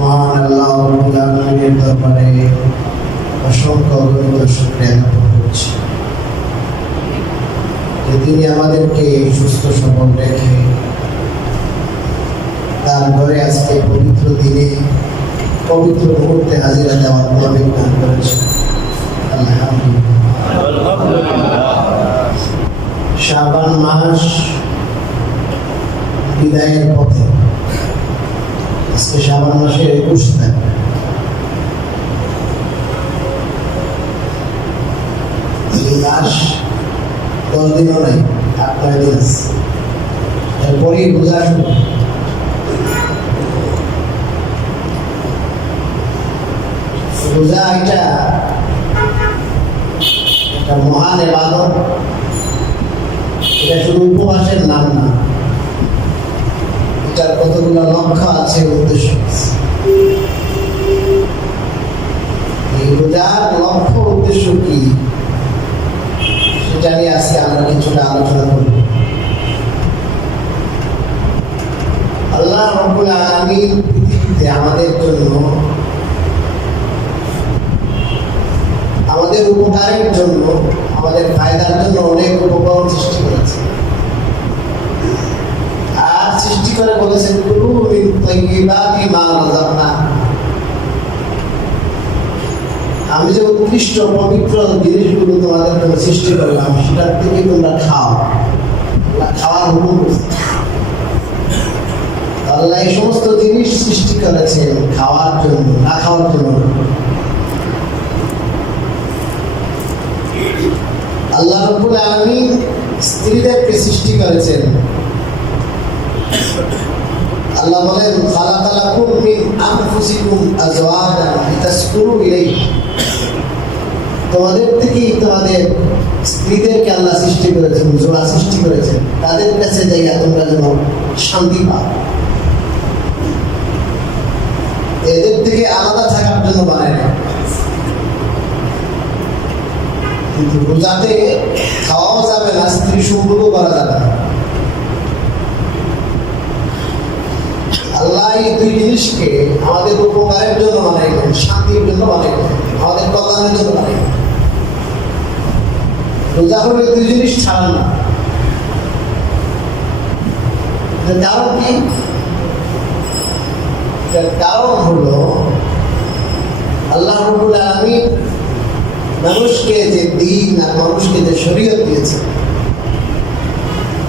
মহান আল্লাহ রাব্বুল আলামিনের দরবারে অসংখ্য অগণিত শুকরিয়া জ্ঞাপন করছি যে তিনি আমাদেরকে সুস্থ সবল রেখে তার ঘরে আজকে পবিত্র দিনে পবিত্র মুহূর্তে হাজিরা দেওয়ার তৌফিক দান করেছেন। আলহামদুলিল্লাহ। শাবান মাস বিদায়ের পথে, আজকে শাবান মাসের 21 তারিখ। এই মাস 10 দিনও নাই, 8-9 দিন আছে, এরপরেই রোজা শুরু। রোজা এটা একটা মহান ইবাদত। এটা শুধু উপবাসের নাম না, এটার কতগুলো লক্ষ্য আছে, উদ্দেশ্য আছে। এই রোজার লক্ষ্য উদ্দেশ্য কি সেটা নিয়ে আজকে আমরা কিছুটা আলোচনা করব। আল্লাহ রাব্বুল আলামিন পৃথিবীতে আমাদের জন্য, আমাদের উপকারের জন্য, আমাদের ফায়দার জন্য অনেক উপকরণ সৃষ্টি করেছে। আর সৃষ্টি করে বলেছেন কুলু মিন তাইয়্যিবাতি মা রাযাকনাকুম, আমি যে উৎকৃষ্ট পবিত্র জিনিসগুলো তোমাদের জন্য সৃষ্টি করলাম সেটার থেকে তোমরা খাও। খাওয়ার হুকুম করছে আল্লাহ। এই সমস্ত জিনিস সৃষ্টি করেছেন খাওয়ার জন্য, না খাওয়ার জন্য। আল্লাহ রাব্বুল আলামিন স্ত্রীদেরকে সৃষ্টি করেছেন। আল্লাহ বলেন খালাকালাকুম মিন আনফুসিকুম আজওয়াজান লিতাসকুনু ইলাইহা, তোমাদের থেকেই তোমাদের স্ত্রীদেরকে আল্লাহ সৃষ্টি করেছেন, জোড়া সৃষ্টি করেছেন, তাদের কাছে যাইয়া তোমরা যেন শান্তি পাও। এদের থেকে আলাদা থাকার জন্য বানায় না। কিন্তু রোজাতে খাওয়াও যাবে না, স্ত্রী সম্পর্ক করা যাবে না। আল্লাহ এই দুই জিনিসকে আমাদের উপকারের জন্য বানাইলেন, শান্তির জন্য বানাইলেন, আমাদের কল্যাণের জন্য বানাইলেন। রোজা হলে দুই জিনিস ছাড়ান না। কারণ কি? কারণ হলো আল্লাহ রাব্বুল আলামিন মানুষকে যে দিন আর মানুষকে যে শরীয়ত দিয়েছে,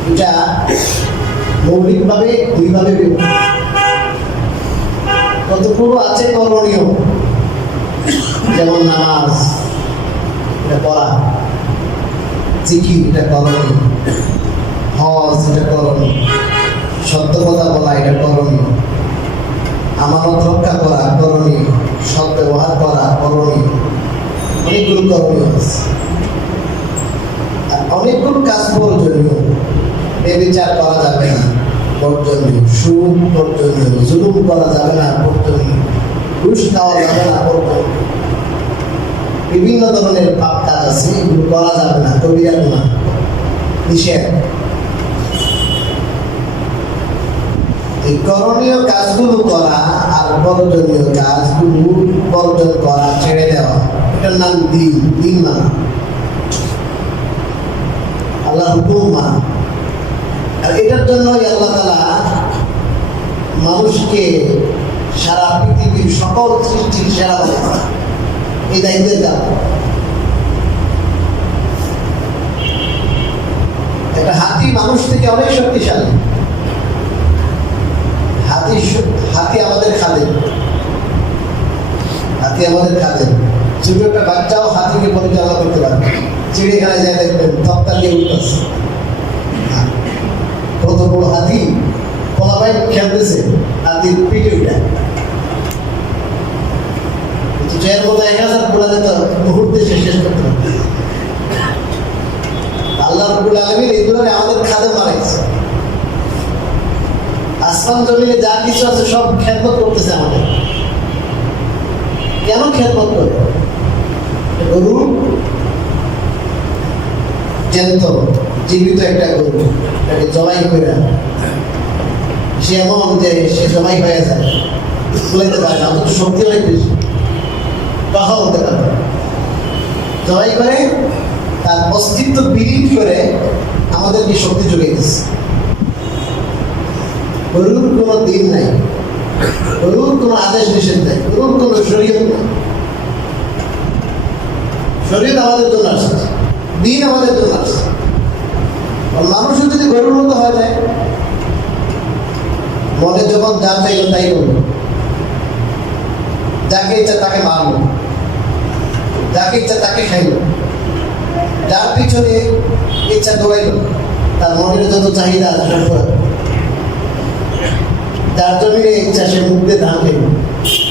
এটা মৌলিকভাবে দুইভাবে বিভক্ত। কতগুলো আছে করণীয়, যেমন নামাজ, এটা পড়া, জিকির, এটা করণীয়, হজ, এটা করণীয়, সত্য কথা বলা, এটা করণীয়, আমানত রক্ষা করা করণীয়, সৎ ব্যবহার করা করণীয়। অনেকগুলো করণীয় আছে। আর অনেকগুলো কাজ প্রয়োজনীয়। বেবিচার করা যাবে না, বর্জনীয়। সুদ বর্জনীয়। জুলুম করা যাবে না, বর্জনীয়। ঘুষ খাওয়া যাবে না, বর্জনীয়। বিভিন্ন ধরনের পাপ কাজ আছে, এগুলো করা যাবে না, কবিরা গুনাহ, নিষেধ। এই করণীয় কাজগুলো করা আর বর্জনীয় কাজগুলো বর্জন করা, ছেড়ে দেওয়া, এটার নাম দিন। দিন মানা, আল্লাহর হুকুম মানা। আর এটার জন্যই আল্লাহ তাআলা মানুষকে সারা পৃথিবীর সকল সৃষ্টির সেরা বানান, এই দায়িত্বের দাম। একটা হাতি মানুষ থেকে অনেক শক্তিশালী। হাতি আমাদের খাদেম, হাতি আমাদের খাদেম। ছোট একটা বাচ্চাও হাতিকে পরিচালনা করতে পারবে। চিড়িয়াখানায় যায় দেখবেন তক্তা দিয়ে উঠতেছে, কত বড় হাতি, পোলাপাইন খেলতেছে, হাতির পিঠে উঠে। জয়ের মতো 1000 বলা যেত, মুহূর্তে শেষ করতে পারবে। আল্লাহ রাব্বুল আলামিন এগুলোকে আমাদের খাদেম বানাইছে। আসমান জমিনে যা কিছু আছে সব খেদমত করতেছে আমাদের। কেন খেদমত করে? গরু জ্যান্ত জীবিত একটা গরু, তাকে জবাই করে সে এমন যে সে জবাই হয়ে যায়, বলতে পারে না, অথচ শক্তি অনেক বেশি, কথা বলতে পারে। জবাই করে তার অস্তিত্ব বিলীন করে আমাদেরকে শক্তি যোগাই দিচ্ছে। গরুর কোনো দিন নাই, গরুর কোনো আদেশ নিষেধ নাই, গরুর কোনো শরীয়ত নাই। শরীয়ত আমাদের জন্য আসছে, দিন আমাদের জন্য আসছে। মানুষও যদি গরুর মতো হয়ে যায়, মনে যখন যা চাইল তাই করলো, যাকে ইচ্ছা তাকে মারলো, যাকে ইচ্ছা তাকে খাইল, যার পিছনে ইচ্ছা দৌড়াইল, তার মনের যত চাহিদা সব করে, যার জমিনে ইচ্ছা সে মুখ দিয়ে ধান খাইল,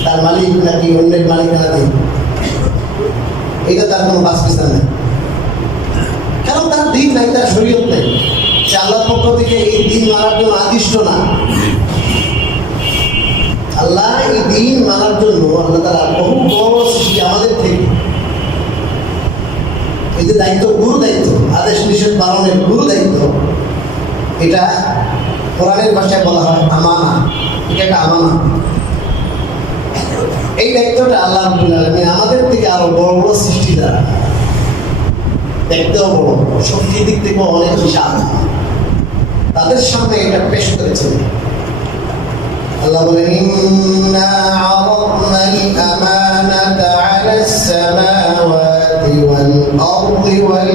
তার মালিক নাকি অন্যের মালিকানা দিল, এটা তার কোনো বাসবিস্তার নেই। কারণ তার দিন নাই, তার শরীয়ত নেই। সে আল্লাহর পক্ষ থেকে এই দিন মানার জন্য আদিষ্ট না। আল্লাহ এই দিন মানার জন্য আল্লাহ তাআলা বহু বড় সৃষ্টি আমাদের থেকে। এই যে দায়িত্ব, গুরু দায়িত্ব, আদেশ নিষেধ পালনের গুরু দায়িত্ব, এটা কোরআনের ভাষায় বলা হয় আমানা। এটা একটা আমানা। এই দায়িত্বটা আল্লাহ রাব্বুল আলামিন আমাদের থেকে আরো বড় বড় সৃষ্টি দ্বারা, দেখতেও বড়, শক্তির দিক থেকেও অনেক বিশাল, তাদের সামনে এটা পেশ করেছেন। আল্লাহ বলেন, ইন্না আরাদনাল আমানাতা আলাস সামাওয়াতি ওয়াল আরদি ওয়াল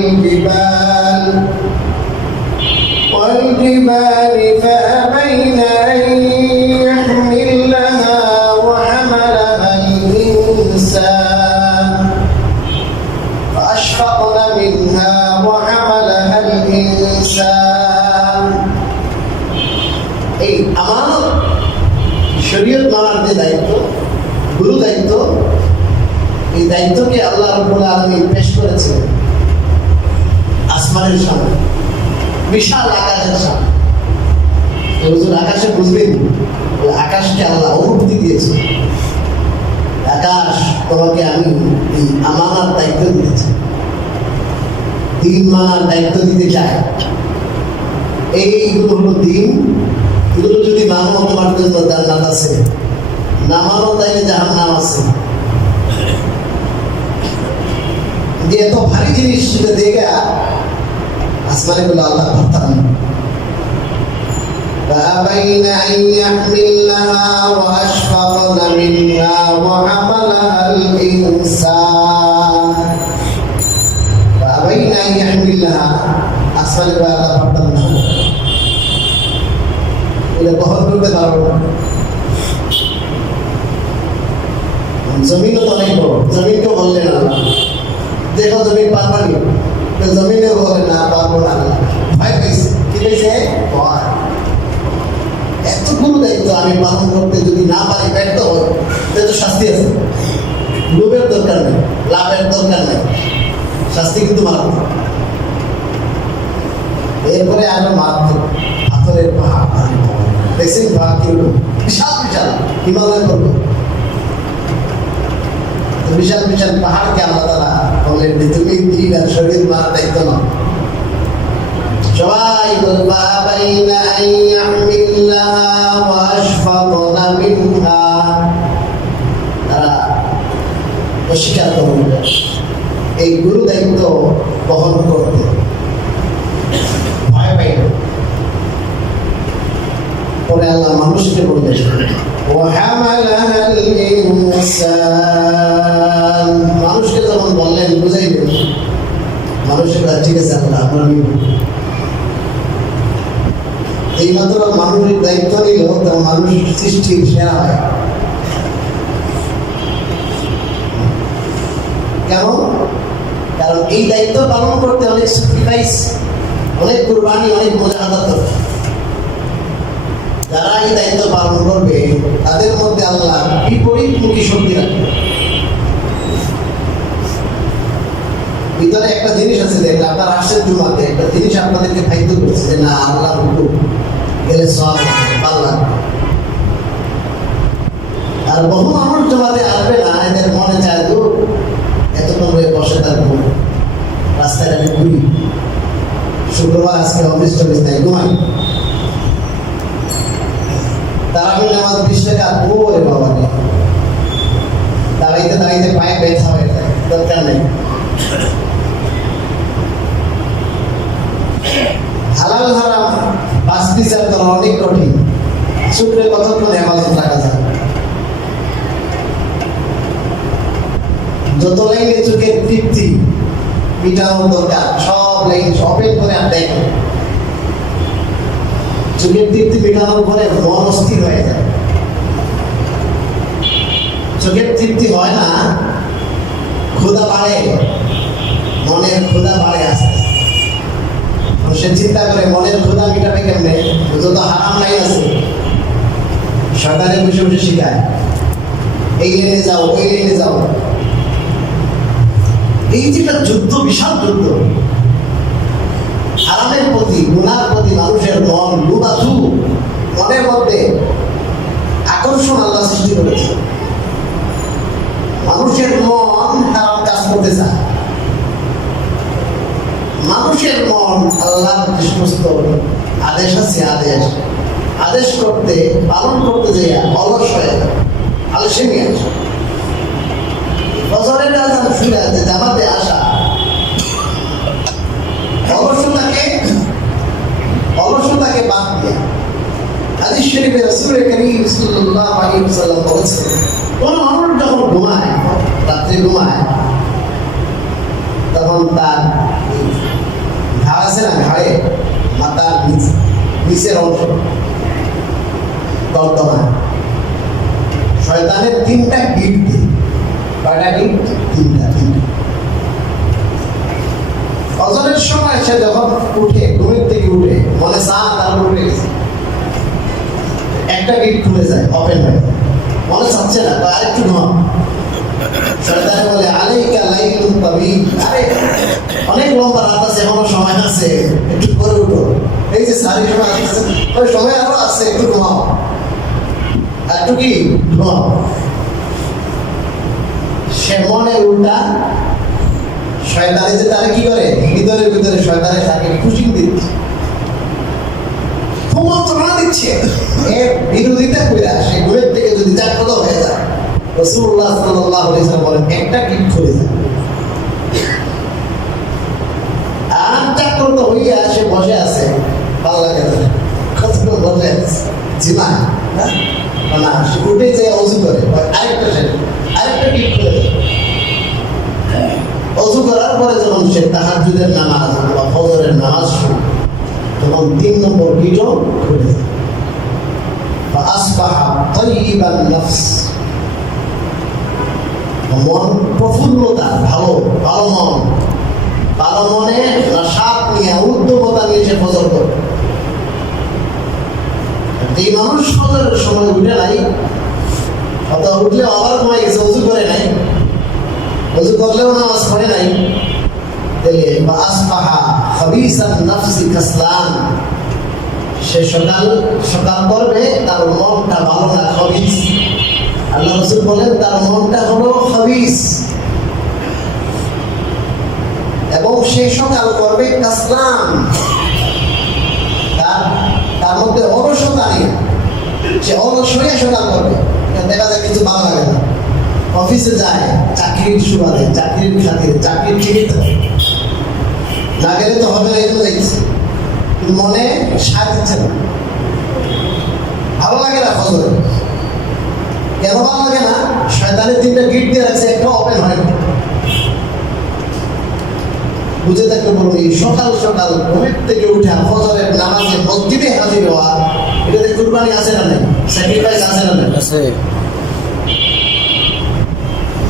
জিবালি ফাআবাইনা আন ইয়াহমিলাহা ওয়া হামালাহাল ইনসান ফাআশফাকনা মিনহা ওয়া হামালাহাল ইনসান। এই আমানত, শরীয়ত মানার যে দায়িত্ব, গুরু দায়িত্ব, এই দায়িত্বকে আল্লাহ রাব্বুল আলামিন পেশ করেছেন আসমানের সামনে, বিশাল আকাশের সামনে। হুজুর আকাশে বুঝবেন, আকাশকে আল্লাহ অনুমতি দিয়েছে, আকাশ তোমাকে আমি এই আমানার দায়িত্ব দিয়েছি, দিন মানার দায়িত্ব দিতে চাই। এইগুলো হলো দিন। এগুলো যদি মানো, তোমার জন্য জান্নাত আছে, না মানো তাইলে জাহান্নাম আছে। যে এত ভারী জিনিস সেটা দেখে আসমানে বলে আল্লাহ পারতাম فأبين أن يحملنها وأشفقن منها وحملها الإنسان فأبين أن يحملنها আসমানে বলে আল্লাহ পারতাম না, এটা বহন করতে পারবো না। জমিনও তো অনেক বড়, জমিনকেও বললেন আল্লাহ, দেখো জমিন পারবানি, জমিনেও বলে না পারবো না। আল্লাহ ভয় পেয়েছে, কি পেয়েছে? ভয়। এতগুলো দায়িত্ব আমি পালন করতে যদি না পারি, ব্যর্থ হই, তাহলে তো শাস্তি আছে। লোভের দরকার নেই, লাভের দরকার নেই, শাস্তি কিন্তু মারাত্মক। এরপরে আরো মারাত্মক পাথরের পাহাড়, দেখছেন পাহাড় কিরকম বিশাল বিশাল, হিমালয় পর্বত, বিশাল বিশাল পাহাড়কে আল্লাহ তাআলা বলেন যে তুমি দিন আর শরীর মারার দায়িত্ব নাও। সবাই বলবা বাইনা আন ইয়াহমিলাহা ওয়া আশফাকনা মিনহা, তারা অস্বীকার করবে এই গুরু দায়িত্ব বহন করতে, ভয় পাই না। পরে আল্লাহ মানুষকে বললেন ওয়া হামালাহাল ইনসান, মানুষকে যখন বললেন বুঝাইলেন, মানুষের ঠিক আছে আল্লাহ আমরা নিব। এই মাত্র মানুষের দায়িত্ব নিল, তার মানুষ সৃষ্টির সেরা হয়। কেন? কারণ এই দায়িত্ব পালন করতে অনেক স্যাক্রিফাইস, অনেক কুরবানি, অনেক মুজাহাদাত দরকার। যারা এই দায়িত্ব পালন করবে তাদের মধ্যে আল্লাহ বিপরীতমুখী শক্তি রাখবে। ভিতরে একটা জিনিস আছে, যে আপনার আসছেন জুমাতে, একটা জিনিস আপনাদেরকে ফাইদ করছে যে না আল্লাহর হুকুম গেলে সব পাল্লা। আর বহু মানুষ জমাতে আসবে না, এদের মনে চায় তো এতক্ষণ হয়ে বসে থাকবো, রাস্তাঘাটে ঘুরি, শুক্রবার আজকে অফিস টফিস নাই, ঘুমাই, তারাবির নামাজ 20 রাকাত, ওরে বাবা রে, দাঁড়াইতে দাঁড়াইতে পায়ে ব্যথা হয়ে যায়, দরকার নেই। হালাল হারাম বাস বিচার করা অনেক কঠিন। শুক্রে কতক্ষণ হেফাজত রাখা যায়? যত লাইনে চোখের তৃপ্তি মিটানোর দরকার, সব লাইন ওপেন করে আর দেখো। চোখের তৃপ্তি মেটানোর পরে মন অস্থির হয়ে যায়। চোখের তৃপ্তি হয় না, ক্ষুধা বাড়ে, মনের ক্ষুধা বাড়ে আস্তে আস্তে। সে চিন্তা করে মনের ক্ষুধা মিটাবে কেমনে? যত হারাম লাইন আছে সরকারে বসে বসে শিখায়, এই লেনে যাও, ওই লেনে যাও। এই যে একটা যুদ্ধ, বিশাল যুদ্ধ। হারামের প্রতি, গুনার প্রতি মানুষের মন লুবাথু, মনের মধ্যে আকর্ষণ আল্লাহ সৃষ্টি করেছে। মানুষের মন হারাম কাজ করতে চায়। মানুষের মন আল্লাহর যে সমস্ত আদেশ আছে, আদেশ করতে, পালন করতে যাইয়া অলস হয়ে যায়, আলসেমি আসে। ফজরের আযান শুনে আছে, জামাতে আসা, অলসতাকে বাদ দিয়া। হাদিস শরীফে রাসূল করিম সাল্লাল্লাহু আলাইহি ওয়াসাল্লাম বলেছেন, কোন মানুষ যখন ঘুমায়, রাত্রে ঘুমায়, তখন তার ঘাড় আছে না, ঘাড়ে মাথার নিচের অংশ দমদমায় শয়তানের 3টা গিট দিয়ে। কয়টা গিট? 3টা। ফজরের সময় সে যখন উঠে, ঘুমের থেকে উঠে, মনে চান তার উঠে গেছে, একটা গিট খুলে যায়, ওপেন হয়ে যায়, মনে চাচ্ছে না আরেকটু ঘুমাও। শয়তানে বলে, আলাইকা লাইলুন তাবিল, আরে অনেক লম্বা রাত আছে, এখনো সময় আছে, একটু পরে উঠো। এই যে সারি সময় আছে, ওই সময় আরো আছে, একটু ঘুমাও, একটু কি ঘুমাও। সে মনে উল্টা শয়তানে যে তারা কি করে, ভিতরে ভিতরে শয়তানের তাকে খুশি দিচ্ছে, কুমন্ত্রণা দিচ্ছে, এর বিরোধিতা করে সে ঘুমের থেকে যদি জাগ্রত হয়ে যায়, রাসূলুল্লাহ সাল্লাল্লাহু আলাইহি ওয়াসাল্লাম বলেন, একটা গিট খুলে যায়। আর জাগ্রত হইয়া সে বসে আছে, ভালো লাগে না, কতক্ষণ বসে আছে, জিমায় না, সে উঠে যায়, ওযু করে, আরেকটা গিট খুলে যায়। ওযু করার পরে যখন সে তাহাজ্জুদের নামাজ বা ফজরের নামাজ শুরু, তখন 3 নম্বর গিটও খুলে যায়। ফাআসবাহা তাইয়িবান নফস, মন প্রফুল্লতা, ভালো মন, ভালো মনে রাশাদ নিয়ে, উদ্যমতা নিয়ে সে ফজর করে। এই মানুষ ফজরের সময় উঠে নাই, অথবা উঠলে আবার ঘুমাই গেছে, ওযু করে নাই, ওযু করলেও নামাজ পড়ে নাই, তাহলে আসবাহা খাবিসান নাফসি কাসলান, সে সকাল করবে, তার মনটা ভালো না, খাবিস। আল্লাহ রাসূল বলেন তার মনটা হলো খাবিস, এবং সে সকাল করবে কাসলান, তার মধ্যে অলসতা নেই, সে অলস হয়ে সকাল করবে। দেখা যায় কিছু ভালো লাগে না, অফিসে যায় চাকরির সুবাদে, চাকরির খাতিরে, চাকরির টিকিট না গেলে তো হবে না, এগুলো দেখছি, মনে সাথ দিচ্ছে না, ভালো লাগে না ফজরে। কেন ভালো লাগে না? শয়তানের 3টা গিট দিয়ে রাখছে, একটা ওপেন হয় না। বুঝে থাকতে বলুন, এই সকাল সকাল ঘুমের থেকে উঠে ফজরের নামাজে মসজিদে হাজির হওয়া, এটাতে কুরবানি আছে না নাই? স্যাক্রিফাইস আছে না নাই? আছে।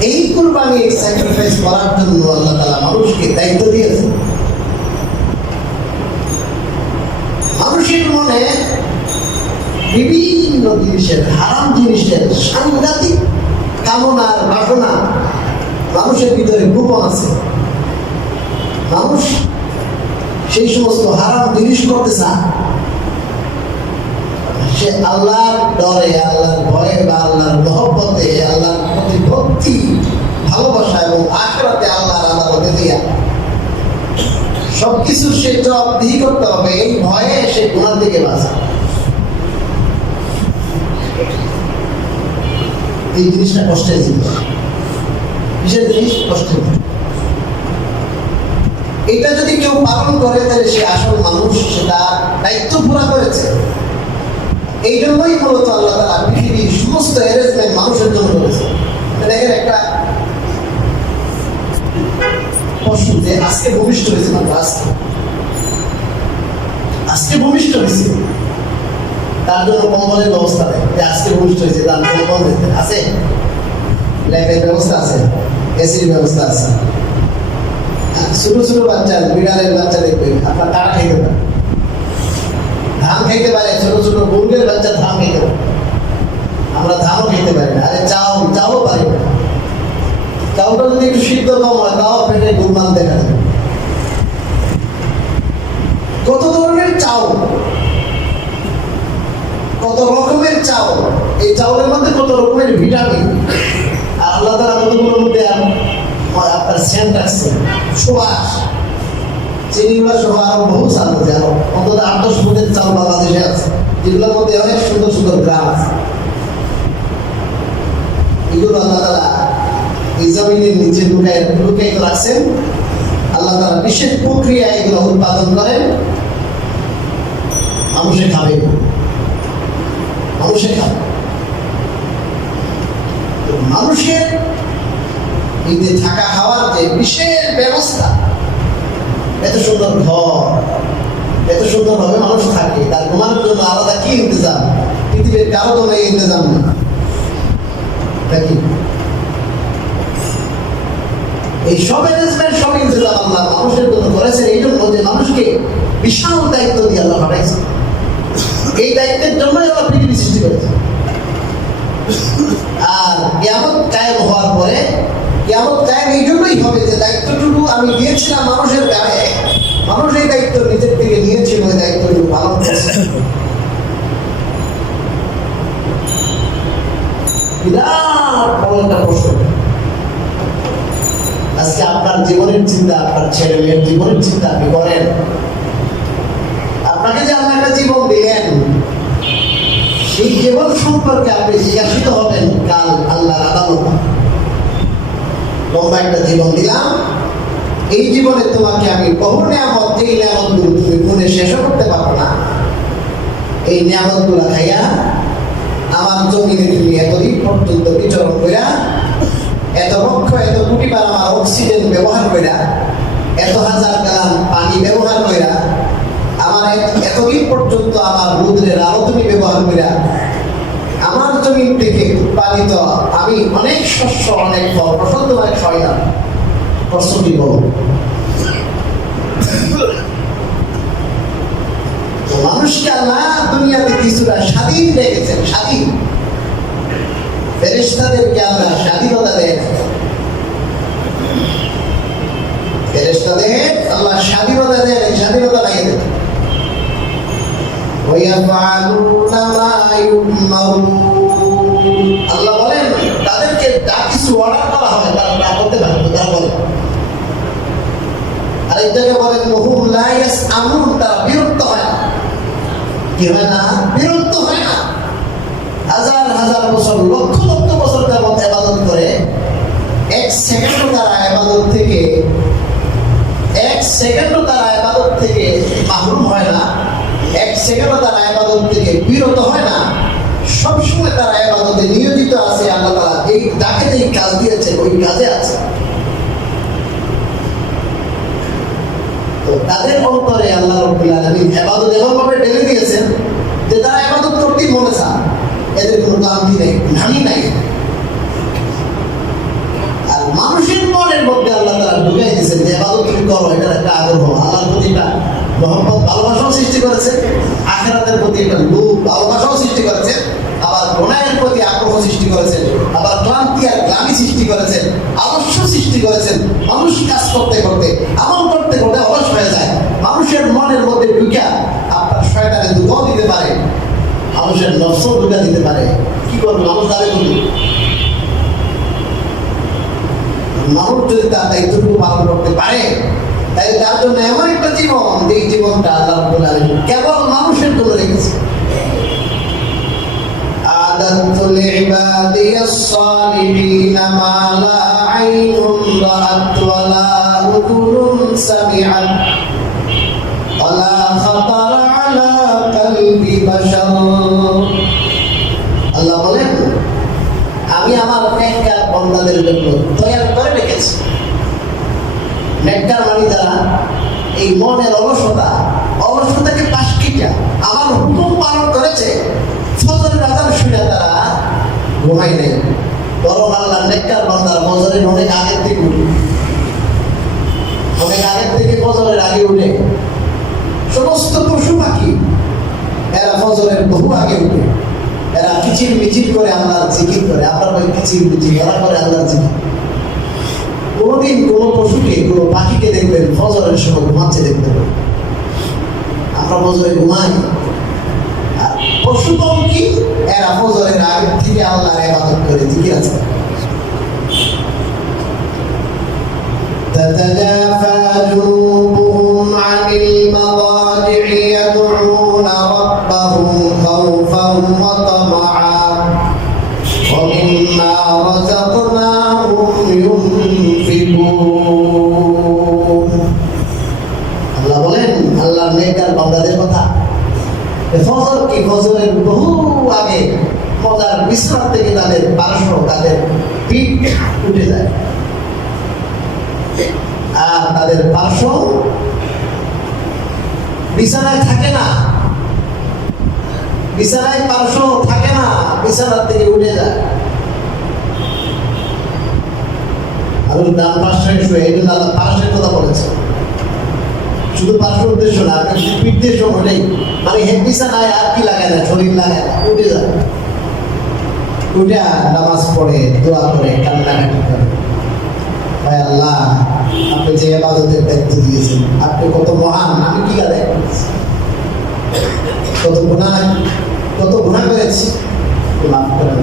এই কুরবানি স্যাক্রিফাইস করার জন্য আল্লাহ তাআলা মানুষকে দায়িত্ব দিয়েছে। মানুষের মনে বিভিন্ন জিনিসের, হারাম জিনিসের সাংঘাতিক কামনার বাসনা মানুষের ভিতরে গোপন আছে। মানুষ সেই সমস্ত হারাম জিনিস করতে চায়, সে আল্লাহর ডরে, আল্লাহর ভয়ে বা আল্লাহর মহব্বতে, আল্লাহর প্রতি ভক্তি, ভালোবাসা এবং আখিরাতে আল্লাহর আদালতে দিয়া সবকিছু সে জবাবদিহি করতে হবে, এই ভয়ে সে গুনাহ থেকে বাঁচে। এই জিনিসটা কষ্টের জিনিস। কিসের জিনিস? কষ্টের জিনিস। এটা যদি কেউ পালন করে তাহলে সে আসল মানুষ, সে তার দায়িত্ব পুরা করেছে। এই জন্যই মূলত আল্লাহ তাআলা পৃথিবীর সমস্ত অ্যারেঞ্জমেন্ট মানুষের জন্য করেছে। দেখেন একটা পশু যে আজকে ভূমিষ্ঠ হয়েছে, মাত্র আজকে ভূমিষ্ঠ হয়েছে, তার জন্য কম্বলের ব্যবস্থা নেই। যে আজকে ভূমিষ্ঠ হয়েছে তার কম্বল আছে, ল্যাবের ব্যবস্থা আছে, এসির ব্যবস্থা আছে। ছোট ছোট বাচ্চা, বিড়ালের বাচ্চা দেখবেন আপনার কাটা খাইতে পারে, ধান খাইতে পারে, ছোট ছোট গরুদের বাচ্চা ধান খাইতে পারে। আমরা ধানও খেতে পারি না। আরে চাও পারি না। চাউটা যদি একটু সিদ্ধ কম হয় তাও পেটে গুলমান দেখা যায়। কত ধরনের চাউল, কত রকমের চাউল, এই চাউলের মধ্যে কত রকমের ভিটামিন, আর আল্লাহ তাআলা কতগুলোর মধ্যে আপনার সেন্ট রাখছে, সুবাস, চিনিগুলা সহ আরো বহু চাল আছে, আরো অন্তত 8-10 ফুটের চাল বাংলাদেশে আছে, যেগুলোর মধ্যে অনেক সুন্দর সুন্দর গ্রাম আছে। এগুলো আল্লাহ তাআলা এই জমিনের নিচে লুকায়িত রাখছেন। আল্লাহ তাআলা বিশেষ প্রক্রিয়া এগুলো উৎপাদন করেন, মানুষে খাবে। মানুষের এই যে থাকা খাওয়ার যে বিশেষ ব্যবস্থা, এত সুন্দর ঘর, এত সুন্দর ভাবে মানুষ থাকে, তার ঘুমানোর জন্য আলাদা কি ইন্তজাম, পৃথিবীর কারো জন্য এই ইন্তজাম নেই। এই সব অ্যারেঞ্জমেন্ট, সব ইন্তজাম আল্লাহ মানুষের জন্য করেছেন। এই জন্য যে মানুষকে বিশাল দায়িত্ব দিয়ে আল্লাহ পাঠাইছে। এই দায়িত্বের জন্যই আল্লাহ পৃথিবী সৃষ্টি করেছে। আর কিয়ামত কায়েম হওয়ার পরে, কিয়ামত কায়েম এই জন্যই হবে যে দায়িত্বটুকু আমি দিয়েছিলাম মানুষের গায়ে, মানুষ এই দায়িত্ব নিজের থেকে নিয়েছিল, ওই দায়িত্বটুকু পালন করছে। বিরাট বড় একটা প্রশ্ন। আজকে আপনার জীবনের চিন্তা, আপনার ছেলে মেয়ের জীবনের চিন্তা আপনি করেন। আপনাকে যে আল্লাহ একটা জীবন দিলেন, সেই জীবন সম্পর্কে আপনি জিজ্ঞাসিত হবেন কাল আল্লাহর আদালতে। লম্বা একটা জীবন দিলাম, এই জীবনে তোমাকে আমি বহু নিয়ামত, যেই নিয়ামতগুলো তুমি গুণে শেষও করতে পারো না, এই নিয়ামতগুলো খাইয়া আমার জমিনে তুমি এতদিন পর্যন্ত বিচরণ কইরা, এত লক্ষ এত কোটি বার আমার অক্সিজেন ব্যবহার কইরা, এত হাজার গ্রাম পানি ব্যবহার কইরা, আমার এতদিন পর্যন্ত আমার রুদ্রের আলো তুমি ব্যবহার কইরা, আমার জমিন থেকে উৎপাদিত আমি অনেক শস্য, অনেক ফল ফসল তোমায় খাওয়াইলাম। কষ্ট কি বলো? মানুষকে আল্লাহ দুনিয়াতে কিছুটা স্বাধীন রেখেছেন, স্বাধীন। ফেরেশতাদেরকে আল্লাহ স্বাধীনতা দেন, ফেরেশতাদের আল্লাহ স্বাধীনতা দেন, এই স্বাধীনতা লাগিয়ে দেন। আল্লাহ বলেন তাদেরকে যা কিছু অর্ডার করা হয় তারা তা করতে পারে, তারা বলে। আর এই জায়গায় বলেন হুম লা ইয়াসআমুন, তারা বিরক্ত হয় না। কি হয় না? বিরক্ত হয় না। হাজার হাজার বছর, লক্ষ লক্ষ বছর যাবত ইবাদত করে, এক সেকেন্ডও তারা ইবাদত থেকে মাহরুম হয় না, এক সেকেন্ডও তারা ইবাদত থেকে বিরত হয় না। সবসময় তারা ইবাদতে নিয়োজিত আছে। আল্লাহ তাআলা এই যাকে যেই কাজ দিয়েছেন ওই কাজে আছে। তো তাদের অন্তরে আল্লাহ রাব্বুল আলামিন ইবাদত এমনভাবে ঢেলে দিয়েছেন যে তারা ইবাদত করতেই মনে চায়, এদের কোনো ক্লান্তি নেই, ঘানি নাই। আর মানুষের মনের মধ্যে আল্লাহ তাআলা ঢুকাই দিয়েছেন যে ইবাদত তুমি করো, এটার একটা আগ্রহ, আল্লাহর প্রতি একটা মহব্বত, ভালোবাসাও সৃষ্টি করেছেন, আখিরাতের প্রতি একটা লোভ, ভালোবাসাও সৃষ্টি করেছেন, আবার গুনাহের প্রতি আগ্রহ সৃষ্টি করেছেন, আবার ক্লান্তি আর গ্লানি সৃষ্টি করেছেন, আলস্য সৃষ্টি করেছেন। মানুষ কাজ করতে করতে, আমল করতে করতে অলস হয়ে যায়। মানুষের মনের মধ্যে ঢুকা আপনার শয়তানে ধোঁকাও দিতে পারে, মানুষের নফসও ধোঁকা দিতে পারে। কি করবে মানুষ? দাবি করবে। মানুষ যদি তার দায়িত্বটুকু পালন করতে পারে, তাই তার জন্য এমন একটা জীবন, যেই জীবনটা আল্লাহ রাব্বুল আলামিন কেবল মানুষের জন্য রেখেছে। وأعددت لعبادي الصالحين ما لا عين رأت ولا أذن سمعت ولا خطر على قلب بشر আল্লাহ বলেন আমি আমার নেককার বান্দাদের জন্য তৈরি করে রেখেছি। নেককার মানে যারা এই মনের অলসতাকে পাশ কিটা আমার হুকুম পালন করেছে, ফজরের আযান শুনে তারা ঘুমাই নেই, বরং আল্লাহ নেককার বান্দার ফজরের অনেক আগের থেকে উঠে, ফজরের আগে উঠে। সমস্ত পশু পাখি এরা ফজরের বহু আগে উঠে, এরা কিচির মিচির করে আল্লাহর জিকির করে। আমরা বলি কিচির মিচির, এরা করে আল্লাহর জিকির। কোনোদিন কোনো পশুকে, কোনো পাখিকে দেখবেন ফজরের সময় ঘুমাচ্ছে দেখতে পাবেন। আমরা ফজরে ঘুমাই, আর পশু পাখি এরা ফজরের আগে থেকে আল্লাহর ইবাদত করে জিকির আছে। تتجافى جنوبهم عن المضاجع يدعون ربهم خوفا وطمعا ومما رزقناهم ينفقون আল্লাহ বলেন আল্লাহর নেককার বান্দাদের কথা, ফজর কি ফজরের বহু আগে মজার বিশ্রাম থেকে তাদের পার্শ্ব, তাদের পিঠ উঠে যায়, আর তাদের পার্শ্ব বিছানায় থাকে না, বিছানায় পার্শ্ব থাকে না, বিছানার থেকে উঠে যায়। আর ডান পাশে শুয়ে, এই জন্য আল্লাহ পার্শ্বের কথা বলেছে। শুধু পার্শ্ব উদ্দেশ্য না, আপনি পিঠ দিয়ে শোনেই, মানে হে বিছানায় আর কি লাগায় না, শরীর লাগায় না, উঠে যায়। উঠে নামাজ পড়ে, দোয়া করে, কান্নাকাটি করে, ভাই আল্লাহ আপনি যে ইবাদতের দায়িত্ব দিয়েছেন, আপনি কত মহান, আমি কি আদায় করেছি, কত গুনাহ করেছি, মাফ করেন।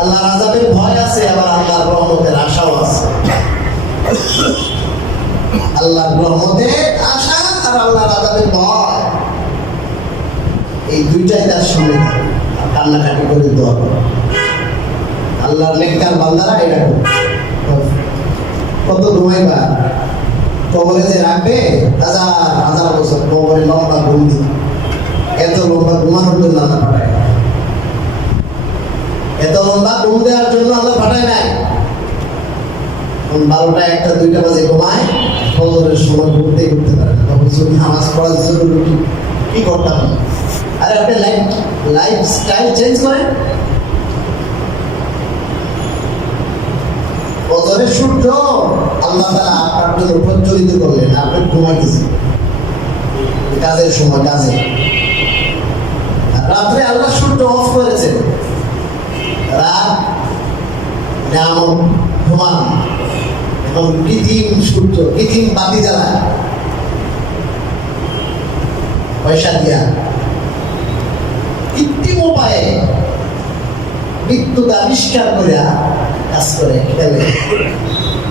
আল্লাহর আযাবের ভয় আছে, আবার আল্লাহর রহমতের আশাও আছে। আল্লাহর রহমতের আশা আর আল্লাহর আযাবের ভয়, এই দুইটাই তার সামনে থাকে। কান্নাকাটি করে দোয়া করে আল্লাহর নেককার বান্দারা এটা করে। কত ঘুমাইবা, কবরে যে রাখবে হাজার হাজার বছর, কবরে লম্বা ঘুম দিবে। এত লম্বা ঘুমানোর জন্য আল্লাহ পাঠায়, এত লম্বা ঘুম দেওয়ার জন্য আল্লাহ পাঠায় নাই। 12টা 1টা 2টা বাজে ঘুমায়, ফজরের সময় ঘুমতে পারে না, তখন যদি নামাজ পড়ার জন্য কি করতাম? আরে আপনি লাইফ স্টাইল চেঞ্জ করেন। ফজরের সূর্য আল্লাহ তাআলা আপনার জন্য প্রজ্বলিত করলেন, আপনি ঘুমাইতেছেন কাজের সময়, কাজে। রাত্রে আল্লাহ সূর্য অফ করেছেন, রাত নিয়ামত, ঘুমান, এবং কৃত্রিম সূর্য, কৃত্রিম বাতি জ্বালায় পয়সা দিয়া, কৃত্রিম উপায়ে বিদ্যুৎ আবিষ্কার করে কাজ করে, খেলে,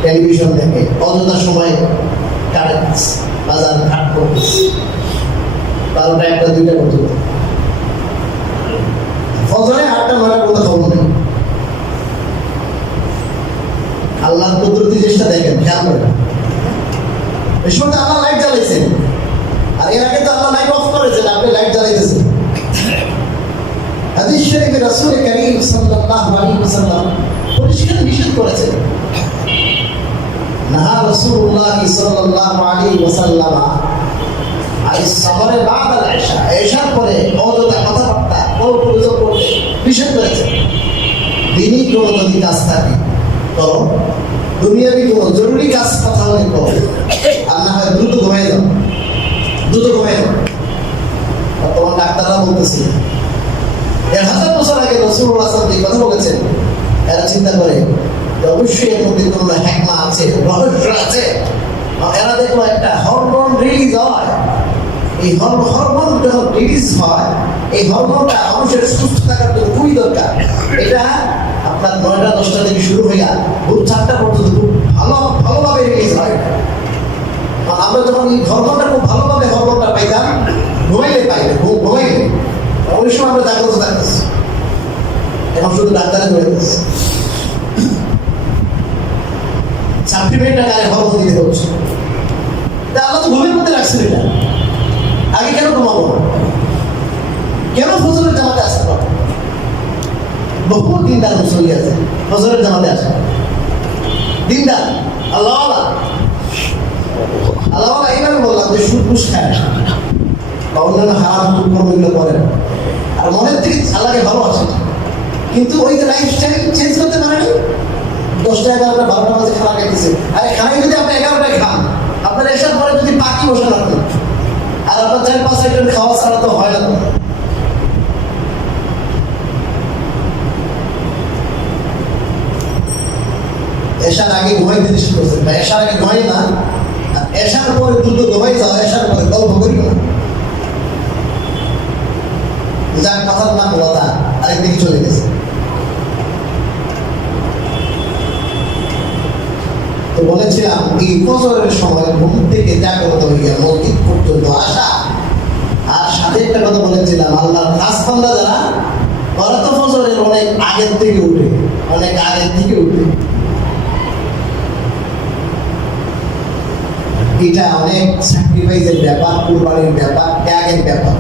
টেলিভিশন দেখে, অযথা সময় কাটে, বাজার ঘাট করতেছে 12টা 1টা 2টা পর্যন্ত। ফজরে 8টা 9টা পর্যন্ত খবর নেই। আল্লাহর কুদরতি চেষ্টা দেখেন, খেয়াল করেন। এই সময় আল্লাহ লাইট জ্বালাইছেন, আর এর আগে তো আল্লাহ লাইট অফ করেছেন, আপনি লাইট জ্বালাইতেছেন। হাদিস শরীফে রাসূল কারীম সাল্লাল্লাহু আলাইহি ওয়াসাল্লাম পরিষ্কার নিষেধ করেছেন। নাহা রাসূলুল্লাহ সাল্লাল্লাহু আলাইহি ওয়াসাল্লাম আইস সাবরে বাদাল ইশা, ইশার পরে অযথা কথাবার্তা কলকলিত করতে নিষেধ করেছেন। দিনই কোনো যদি কাজ থাকে করো, দুনিয়াবি কোনো জরুরি কাজ কথা হলে করো, আর না হয় দ্রুত ঘুমাই যাও, দ্রুত ঘুমাই যাও। তোমার ডাক্তাররা বলতেছে 1000 বছর আগে রাসূলুল্লাহ সাল্লাল্লাহু আলাইহি ওয়াসাল্লাম কথা বলেছেন, এরা চিন্তা করে যে অবশ্যই এর মধ্যে কোনো হিকমা আছে, রহস্য আছে। এরা দেখলো একটা হরমোন রিলিজ হয়, এই হরমোন যখন রিলিজ হয়, এই হরমোনটা মানুষের সুস্থ থাকার জন্য খুবই দরকার। এটা আপনার 9টা 10টা থেকে শুরু হইয়া ভোর 4টা পর্যন্ত খুব ভালোভাবে রিলিজ হয়। আমরা যখন এই হরমোনটা খুব ভালোভাবে হরমোনটা পাইতাম, ঘুমাইলে পাইলে, ঘুমাইলে ওই সময় আমরা জাগ্রত থাকতেছি। এখন শুধু ডাক্তারে ধরে দিচ্ছে, সাপ্লিমেন্টটা কারে হরমোন দিতে হচ্ছে। আল্লাহ তো ঘুমের মধ্যে রাখছেন এটা। আগে কেন ঘুমাবো না? কেন ফজরের জামাতে আসতে পারবো? বহু দিনদার মুসল্লি আছে, ফজরের জামাতে আসে দিনদার আল্লাহ আল্লাহ। এইভাবে বললাম যে সুদ ঘুষ খায় না বা অন্যান্য হারাম কর্মগুলো করে না, আর মনের থেকে আল্লাহকে ভালোবাসে, কিন্তু ওই যে লাইফস্টাইল চেঞ্জ করতে পারেনি। 10টা 11টা 12টা বাজে খানা খাইতেছে, আরে খানায় যদি আপনি 11টায় খান, আপনার এসার পরে যদি পাখি বসে রাখবেন, আর আপনার 4-5 আইটেম খাওয়া ছাড়া তো হয় না। তো এসার আগে ঘুমাইতে নিষেধ করছেন, বা এসার আগে ঘুমাই না, এসার পরে দ্রুত ঘুমাই যাও, এসার পরে গল্প করি না। যার কথার নাম কথা আরেকদিকে চলে গেছে। তো বলেছিলাম এই ফজরের সময় ঘুম থেকে জাগ্রত হইয়া মসজিদ পর্যন্ত আসা, আর সাথে একটা কথা বলেছিলাম, আল্লাহর খাস বান্দা যারা, ওরা তো ফজরের অনেক আগের থেকে উঠে, অনেক আগের থেকে উঠে। এটা অনেক স্যাক্রিফাইসের ব্যাপার, কুরবানির ব্যাপার, ত্যাগের ব্যাপার।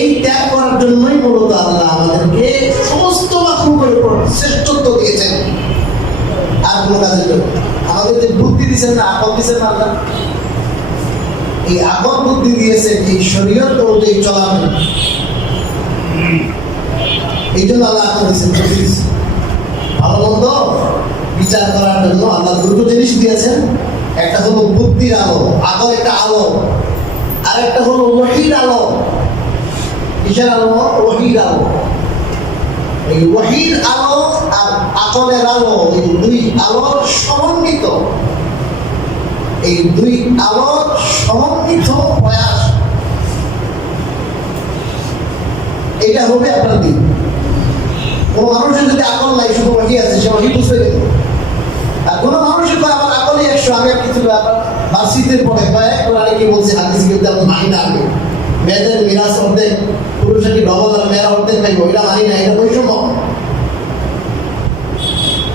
এই ত্যাগ করার জন্যই মূলত আল্লাহ আমাদেরকে সমস্ত মাখলুকের উপর শ্রেষ্ঠত্ব দিয়েছেন, আর কোনো কাজের জন্য। আমাদের যে বুদ্ধি দিয়েছেন না, আকল দিয়েছেন না আল্লাহ, এই আকল বুদ্ধি দিয়েছেন এই শরীয়ত অনুযায়ী চলার জন্য। এই জন্য আল্লাহ আকল দিয়েছেন, ভালো মন্দ বিচার করার জন্য আল্লাহ দুটো জিনিস দিয়েছেন। একটা হলো বুদ্ধির আলো, আকল একটা আলো, আর একটা হলো ওহীর আলো। কিসের আলো? ওহীর আলো। এই ওহীর আলো আর আকলের আলো, এই দুই আলোর সমন্বিত, এই দুই আলোর সমন্বিত প্রয়াস, এটা হবে আপনার দিন। কোন মানুষের যদি আকল নাই, শুধু ওহী আছে, সে ওহী বুঝতে গেল। আর কোন মানুষের আমার আকলই 100, আমি কিছু ভার্সিটির পড়ে কয়েক কোরআনে কি বলছে, হাদিস কিন্তু আমি মানি না। আমি মেয়েদের মিরাজ অর্ধেক, পুরুষের কি ডবল আর মেয়েরা অর্ধেক পাইব, এটা মানি না, এটা বৈষম্য।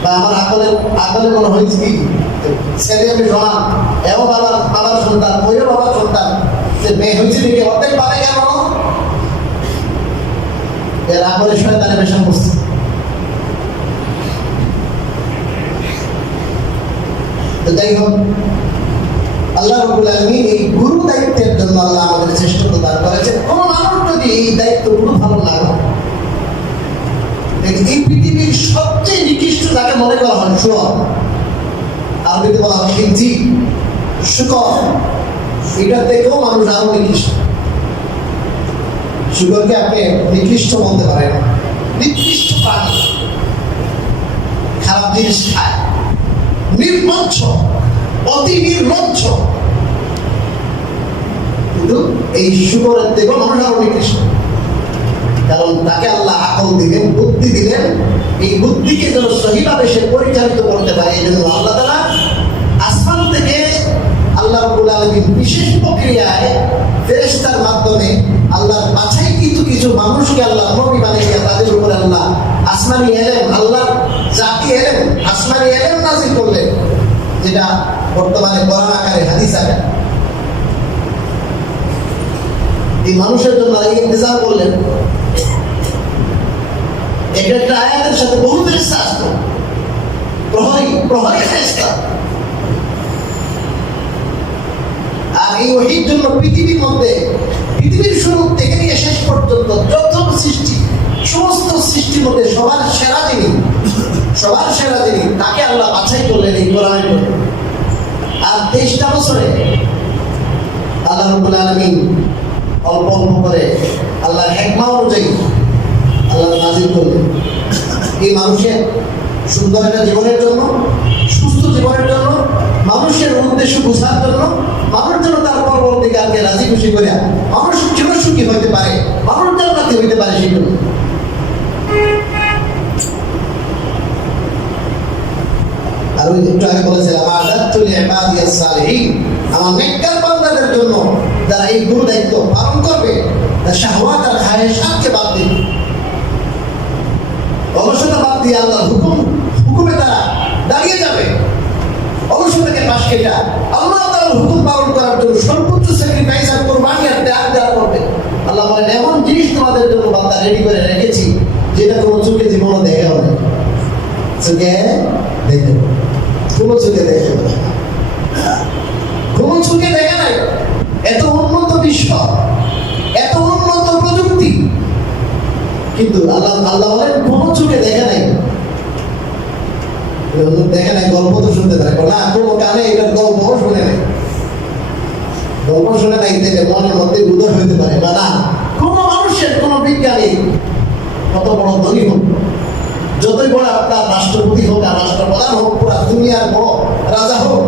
বা আমার আকলে মনে হয়েছে কি ছেলে আমি সমান, এও বাবার সন্তান, ওইও বাবার সন্তান, যে মেয়ে হয়েছে দেখে অর্ধেক পাবে কেন? এর আকলে শয়তানে পেশা করছে। যাই হোক, আল্লাহ রাব্বুল আলামিন এই গুরু দায়িত্বের জন্য আল্লাহ আমাদের শ্রেষ্ঠত্ব দান করেছেন। কোন মানুষ যদি এই দায়িত্বগুলো ভালো না করে, এই পৃথিবীর সবচেয়ে নিকৃষ্ট যাকে মনে করা হয় শুকর, আরবিতে বলা হয় খিনজি, শুকর, এটা দেখেও মানুষ আরো নিকৃষ্ট। শুকরকে আপনি নিকৃষ্ট বলতে পারেন, নিকৃষ্ট প্রাণী, খারাপ জিনিস খায়, নির্লজ্জ, অতি নির্লজ্জ। কিন্তু এই শুকরের থেকেও মানুষ আরো নিকৃষ্ট, কারণ তাকে আল্লাহ আকল দিলেন, বুদ্ধি দিলেন। এই বুদ্ধিকে যেন সহিভাবে সে পরিচালিত করতে পারে, এই জন্য আল্লাহ তাআলা আসমান থেকে আল্লাহ রাব্বুল আলামিন বিশেষ প্রক্রিয়ায় ফেরেশতার মাধ্যমে আল্লাহর বাছাইকৃত কিছু মানুষকে আল্লাহ নবী বানিয়ে তাদের উপরে আল্লাহ আসমানি এলেম, আল্লাহর জাতি এলেম, আসমানি এলেম নাযিল করলেন, যেটা বর্তমানে কোরআন আকারে, হাদিস আকারে। এই মানুষের জন্য ইন্তজার করলেন। একটা আয়াতের সাথে বহু ফেরেশতা আসতো, প্রহরী ফেরেশতা। আর এই ওহীর জন্য পৃথিবীর মধ্যে, পৃথিবীর শুরু থেকে নিয়ে শেষ পর্যন্ত যত সৃষ্টি, সমস্ত সৃষ্টির মধ্যে সবার সেরা যিনি, তাকে আল্লাহ বাছাই করলেন এই কোরআনের জন্য। আর 23টা বছরে আল্লাহ রাব্বুল আলামিন অল্প অল্প করে আল্লাহর হিকমা অনুযায়ী আল্লাহ নাযিল করলেন এই মানুষের সুন্দর একটা জীবনের জন্য, সুস্থ জীবনের জন্য, মানুষের উদ্দেশ্য বোঝার জন্য, মানুষ যেন তার পরবর্তীকালকে রাজি খুশি করে মানুষ যেন সুখী হইতে পারে, মানুষ জান্নাতি হইতে পারে, সেই জন্য। আর ওই একটু আগে বলেছিলাম, আদাতুল ইবাদিয়াস সালিহিন, আমার নেককার বান্দাদের জন্য যারা এই গুরু দায়িত্ব পালন করবে, তার শাহওয়াত আর খায়েশাতকে বাদ দিবে। দিয়ে আল্লাহর হুকুমে তারা দাঁড়িয়ে যাবে। অবশ্য থেকে পাশ কেটা আল্লাহ তাআলার হুকুম পালন করার জন্য সর্বোচ্চ স্যাক্রিফাইস আর কুরবানি আর ত্যাগ দেওয়া করবে। আল্লাহ বলেন এমন জিনিস তোমাদের জন্য বান্দা রেডি করে রেখেছি যেটা কোনো চোখে জীবনও দেখেও না। চোখে দেখে কোনো চোখে দেখে কোনো চোখে দেখে নাই। এত উন্নত বিশ্ব, এত উন্নত প্রযুক্তি, কিন্তু আল্লাহ বলেন কোনো চোখে দেখে নাই। দেখে নাই গল্প তো শুনতে পারে না, কোনো কানে এটার গল্প শুনে নাই, গল্প শুনে নাই থেকে মনের মধ্যে উদয় হইতে পারে বা না। কোনো মানুষের কোনো বিজ্ঞানী কত বড় ধনী হোক, যতই বড় আপনার রাষ্ট্রপতি হোক আর রাষ্ট্রপ্রধান হোক, পুরা দুনিয়ার বড় রাজা হোক,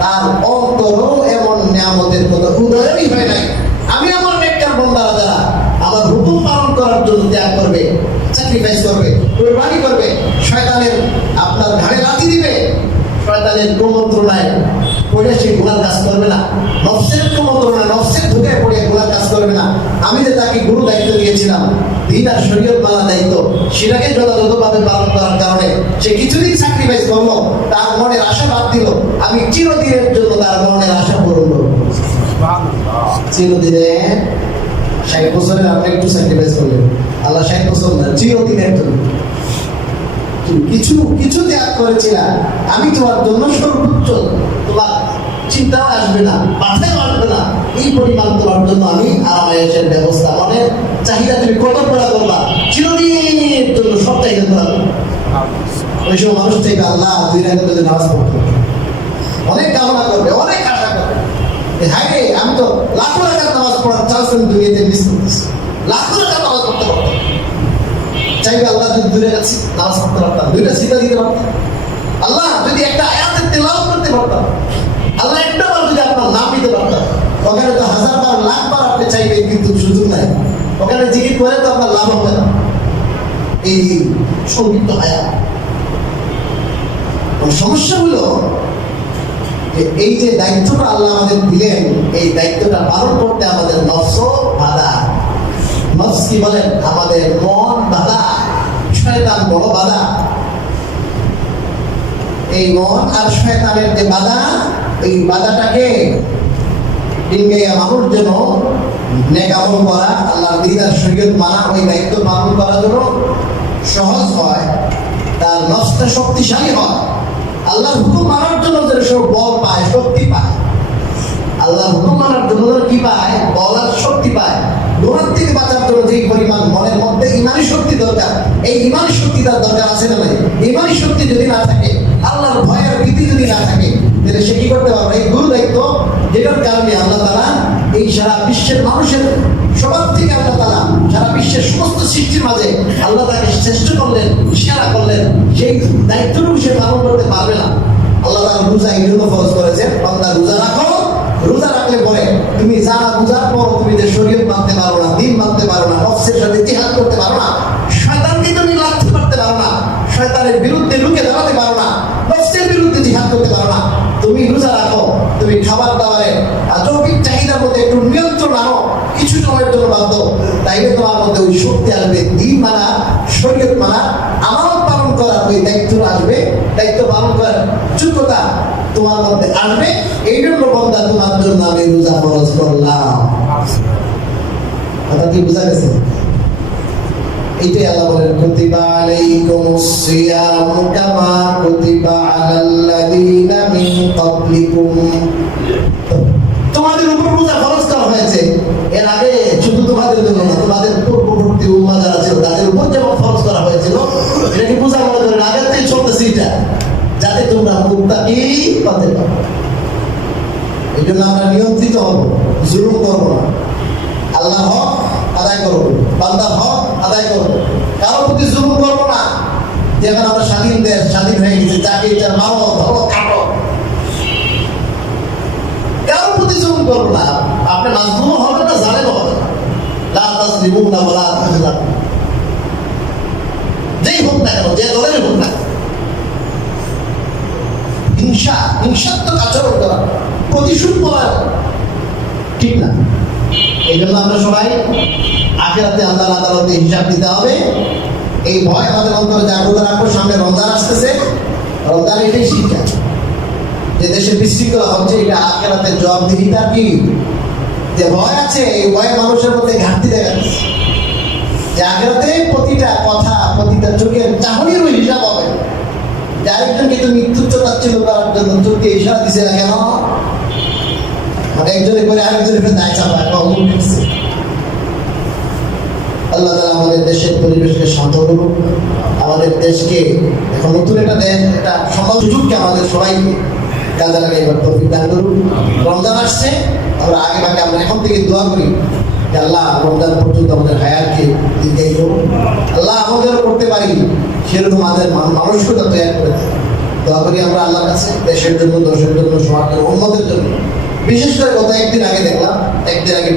তার অন্তরও এমন নিয়ামতের কথা উদয়ই হয় নাই। আমি আমার নেককার বান্দারা যারা আমার হুকুম পালন করার জন্য ত্যাগ করবে, স্যাক্রিফাইস করবে, কুরবানি করবে, শয়তানের আপনার ঘাড়ে লাথি দিবে, শয়তানের কুমন্ত্রণায় পড়ে সে গুনার কাজ করবে না, নফসের কুমন্ত্রণায় নফসের ঢুকে পড়ে গুনার কাজ করবে না। আমি যে তাকে গুরু দায়িত্ব দিয়েছিলাম, দিন আর শরীয়ত মানা দায়িত্ব, সেটাকে যথাযথভাবে পালন করার কারণে সে কিছুদিন স্যাক্রিফাইস করলো, তার মনের আশা বাদ দিল, আমি চিরদিনের জন্য তার মনের আশা পূরণ করবো। চিরদিনে 60 বছরের আপনি একটু স্যাক্রিফাইস করলেন, আল্লাহ 60 বছর না, চিরদিনের জন্য কিছু কিছু ত্যাগ করেছিলাম, আমি তোমার জন্য সর্বোচ্চ, তোমার চিন্তাও আসবে না, মাথায়ও আসবে না, এই পরিমাণ তোমার জন্য আমি আরামায়েশের ব্যবস্থা, মানে চাহিদা তুমি কত করা করবা, চিরদিনের জন্য সব চাহিদা করা করবা। ওই সব মানুষ থেকে আল্লাহ 2 রাকাত নামাজ পড়বে, অনেক কামনা করবে, অনেক আশা করবে, হ্যাঁ রে আমি তো লাখো রাকাত নামাজ পড়ার চান্স আমি দুনিয়াতে মিস করতেছি, লাখো রাকাত নামাজ পড়তে পারতাম, চাইবে আল্লাহ যদি 2 রাকাত নামাজ পড়তে পারতাম, 2টা সিজদা দিতে পারতাম, আল্লাহ যদি একটা আয়াতের তেলাওয়াত করতে পারতাম, আল্লাহ একটা বার যদি আপনার নাম দিতে পারতাম, ওখানে তো 1000 বার 1,00,000 বার আপনি চাইবেন, কিন্তু সুযোগ নাই, ওখানে জিকির করে তো আপনার লাভ হবে না। এই সংক্ষিপ্ত হায়াত সমস্যা হলো যে এই যে দায়িত্বটা আল্লাহ আমাদের দিলেন, এই দায়িত্বটা পালন করতে আমাদের নফস বাধা। নফস কি বলেন? আমাদের মন বাধা, শয়তান বড় বাধা। এই মন আর শয়তানের যে বাধা, এই বাধাটাকে ডিঙ্গাইয়া মানুষ যেন নেক আমল করা, আল্লাহর দ্বীন আর শরীয়ত মানা, ওই দায়িত্ব পালন করার জন্য সহজ হয়, তার নফসটা শক্তিশালী হয়, আল্লাহর হুকুম মানার জন্য যেন সব বল পায়, শক্তি পায়, আল্লাহর হুকুম মানার জন্য কি পায়? বল আর শক্তি পায়। গুনাহ থেকে বাঁচার জন্য যেই পরিমাণ মনের মধ্যে ইমানি শক্তি দরকার, এই ইমানি শক্তি তার দরকার আছে না নাই? ইমানি শক্তি যদি না থাকে, আল্লাহর ভয়ের ভীতি যদি না থাকে, তাহলে সে কি করতে পারবে? এই গুরু দায়িত্ব, যেটার কারণে আল্লাহ তাআলা এই সারা বিশ্বের মানুষের সবার থেকে আল্লাহ তাআলা সারা বিশ্বের সমস্ত সৃষ্টির মাঝে আল্লাহ তাকে শ্রেষ্ঠ করলেন, সেরা করলেন, সেই দায়িত্বটুকু সে পালন করতে পারবে না। আল্লাহ তাআলা রোজা এই জন্য ফরজ করেছেন, বান্দা রোজা রাখো, রোজা রাখলে পরে তুমি জানা বুঝার পর তুমি যে শরীয়ত মানতে পারো না, দ্বীন মানতে পারো না, নফসের সাথে জিহাদ করতে পারো না, শয়তানকে তুমি লাথি মারতে পারো না, শয়তানের বিরুদ্ধে রুখে দাঁড়াতে পারো না, নফসের বিরুদ্ধে জিহাদ করতে পারো না। তুমি রোজা রাখো, তুমি খাবার দাবারে যৌক্তিক চাহিদার মধ্যে একটু নিয়ন্ত্রণ আনো, কিছু সময়ের জন্য বাধ্য, তাইলে তোমার মধ্যে ওই শক্তি আসবে, দ্বীন মানা, শরীয়ত মানা, আমানত পালন করার ওই দায়িত্ব আসবে, দায়িত্ব পালন করার যোগ্যতা তোমার মধ্যে আসবে। এই জন্য বান্দা তোমার জন্য আমি রোজা ফরজ করলাম। কথা কি বুঝা গেছে? এইটাই আল্লাহ বলেন, কুতিবা আলাইকুমুস সিয়াম কামা কুতিবা আলাল্লাযীনা মিন ক্বাবলিকুম। তোমাদের উপর রোজা ফরজ করা হয়েছে, এর আগে শুধু তোমাদের জন্য না, তোমাদের পূর্ববর্তী উম্মাহ যারা ছিল তাদের উপর যেমন ফরজ করা হয়েছিল, এটা কি বোঝা মনে করেন? আগে থেকে চলতেছে এটা, যাতে তোমরা মুত্তাকি হতে পারো। এই জন্য আমরা নিয়ন্ত্রিত হব, জুলুম করব না, আল্লাহর হক আদায় করব, বান্দার হক আদায় করব, কারোর প্রতি জুলুম করব না। যেমন আমরা স্বাধীন দেশ, স্বাধীন হয়ে গেছে, যাকে এটা মারো, ধরো, কাটো, কারোর প্রতি জুলুম করব না। আপনি মাজলুম হবেন না, জালেম হবেন না, লা তাজলিমুনা ওয়া লা তাজলামুন। যেই হোক না কেন, যে দলেরই হোক না, হিংসাত্মক আচরণ করা, প্রতিশোধ করা ঠিক না। এই জন্য আমরা সবাই আখিরাতে আল্লাহর আদালতে হিসাব দিতে হবে। এই ভয় আমাদের অন্তরে জাগ্রত রাখবো। সামনে রমজান আসতেছে, রমজান এটাই শিক্ষা যে দেশে বিশৃঙ্খলা হচ্ছে, এটা আখিরাতের জবাবদিহিতা কি, যে ভয় আছে, এই ভয় মানুষের মধ্যে ঘাটতি দেখা যাচ্ছে, যে আখিরাতে প্রতিটা কথা, প্রতিটা চোখের চাহনিরও হিসাব হবে। যে আরেকজনকে তুমি তুচ্ছতাচ্ছিল্য করার জন্য চোখকে ইশারা দিছে না কেন, মানে একজনে করে আরেকজনের দায় চাপায় অমুক করছে। আল্লাহ তাআলা আমাদের দেশের পরিবেশকে শান্ত করুন, আমাদের দেশকে এখন নতুন একটা দেশ, একটা সম্ভব সুযোগকে আমাদের সবাইকে কাজে লাগাইবার তৌফিক দান করুন। রমজান আসছে, আমরা আগে ভাগে আমরা এখন থেকে দোয়া করি যে আল্লাহ রমজান পর্যন্ত আমাদের হায়াতকে দীর্ঘায়িত করুন। আল্লাহ আমাদেরও করতে পারি সেরকম আমাদের মানসিকতা তৈরি করে দেয়। দোয়া করি আমরা আল্লাহর কাছে দেশের জন্য, দশের জন্য, সমাজের, উম্মতের জন্য। বিশেষ করে গত একদিন আগে দেখলাম, একদিন আগে